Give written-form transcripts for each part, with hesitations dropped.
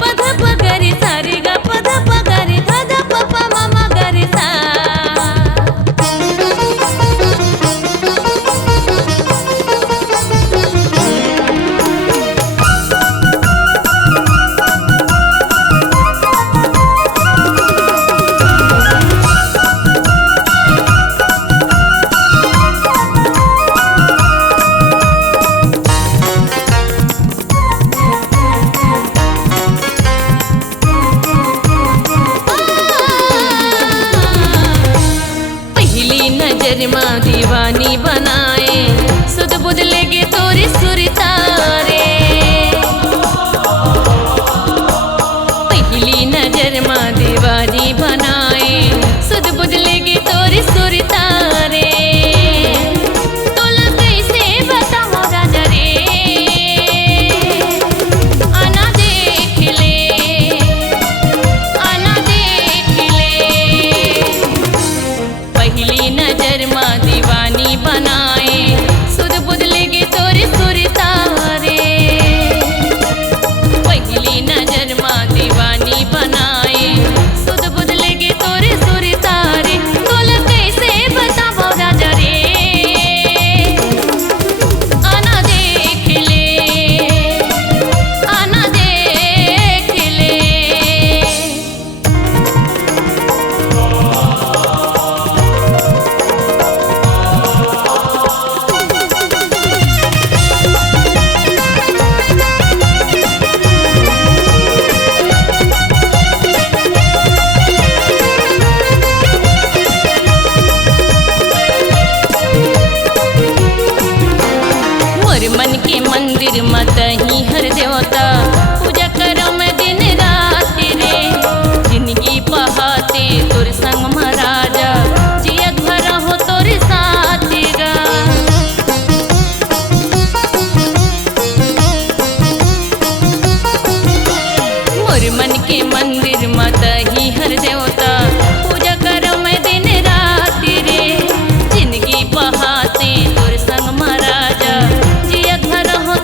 पध पगरी सारे ग पध पगरी धध पप मम गरी सा। नजर माँ दीवानी बनाए सुध बुध लेगे तोरी सुरी तारे। पहली नजर माँ दीवानी बनाए सुध बुध लेगे तोरी सुरी तारे। तोला कैसे बताओ राजा रे आना देख ले आना देख ले। पहली नजर माँ दीवानी बनाए सुध बुध लेगे तोरे सुरी तारे। पहली नजर माँ दीवानी बनाए सुध बुध लेगे तोरे सुरी तारे। तोला कैसे बताओ राजा रे आना देख ले आना देख ले। मन के मंदिर मत ही हर देवता पूजा करो मैं दिन रात रे। जिंदगी पहाते तोर संग महाराजा जिया घर हो तोर साथ गा। मोर मन के मंदिर मत ही हर देवता पूजा करो मैं दिन रात रे। जिंदगी पहाते तोर संग महाराजा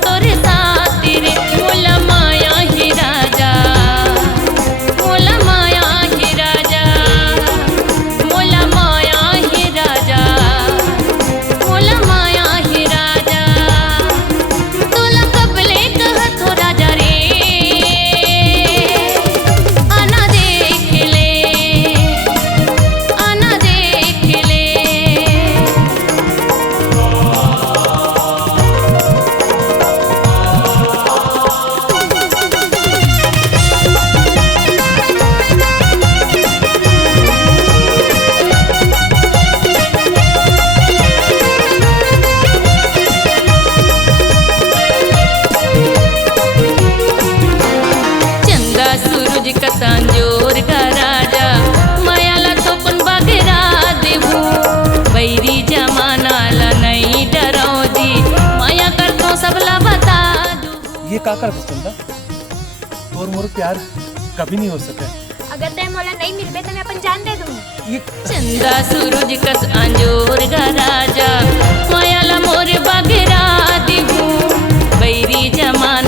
तोरे साथ रे। मोला माया ही राजा मोला माया ही राजा मोला माया ही राजा मोला माया ही राजा। तोला कबले कहत हो राजा रे आना देख ले आना देख ले। सूरज का सांजोर का राजा मायाला थोपन बगरा देबू। बैरी जमाना ला नहीं डराओ दी माया कर तो सबला बता दू। ये का कर बसंता तोर मोर प्यार कभी नहीं हो सके। अगर तय मोला नहीं मिलबे तो मैं अपन जान दे दूंगी। ये चंदा सूरज का सांजोर का राजा मायाला मोर बगरा देबू। बैरी जमाना